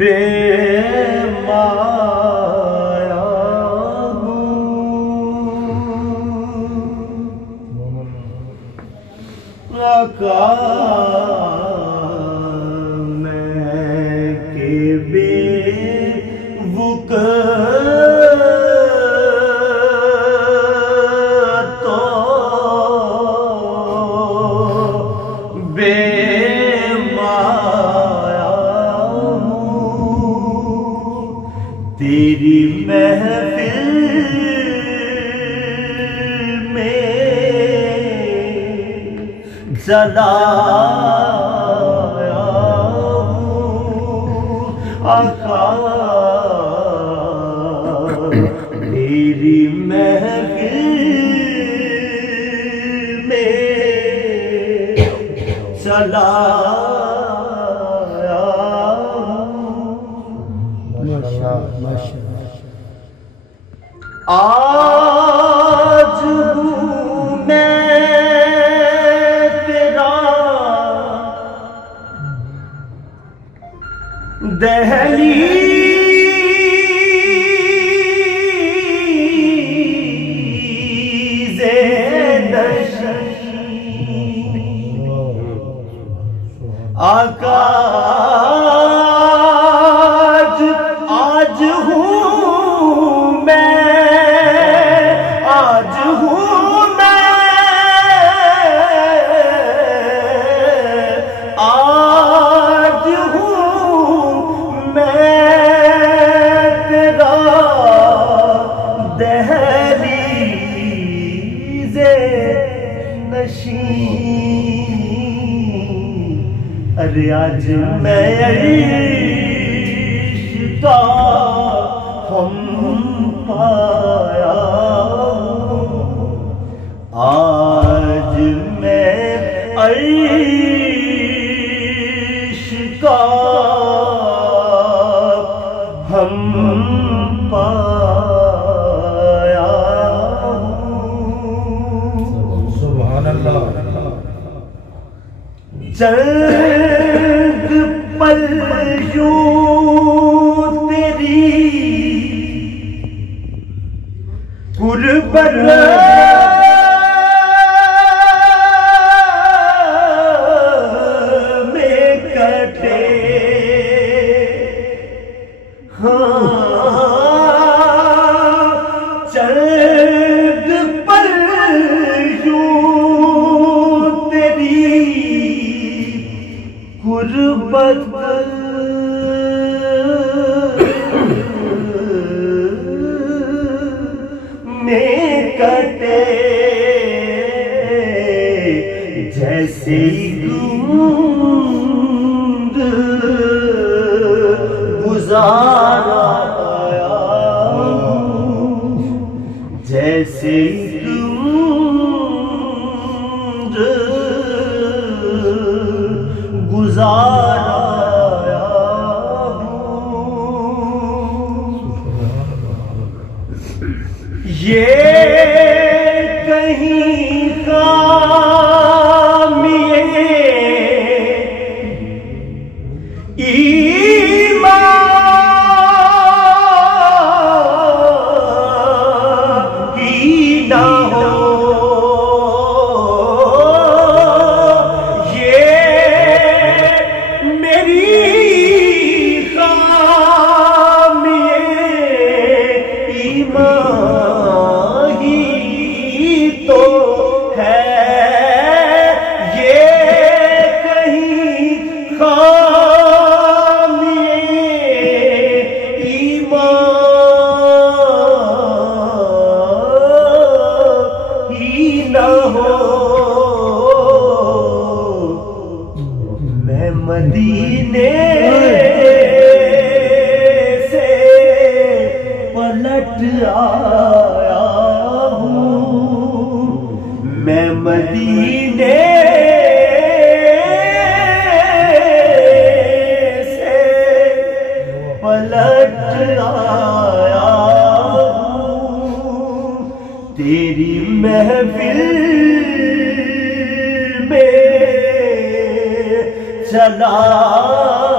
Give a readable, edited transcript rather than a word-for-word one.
बेमाया मैं के बेवुक तो तेरी महफिल में जलाया हूँ आका, तेरी महफिल में जलाया आज हूँ मैं तेरा दहलीज़े नशीं आका, आज हूँ मैं, आज हूँ मैं, आज हूँ मैं तेरा दहलीज़े नशीं। अरे आज मैं का हम पाया, आज मैं अर्श का हम पाया। सुभान अल्लाह। चंद पल गुरबत में कटे, हाँ चंद पल यूं तेरी गुरबत कटे, जैसे गूंद गुजारा आया, जैसे गूंद गुजारा ये कहीं कामिए ईमान ही ना हो, ये मेरी खामिए ईमान तो है, ये कहीं खामिए ईमान ही न हो। मैं मदीने से पलट आया हूँ, मैं मदीने से पलट आया तेरी महफिल में चला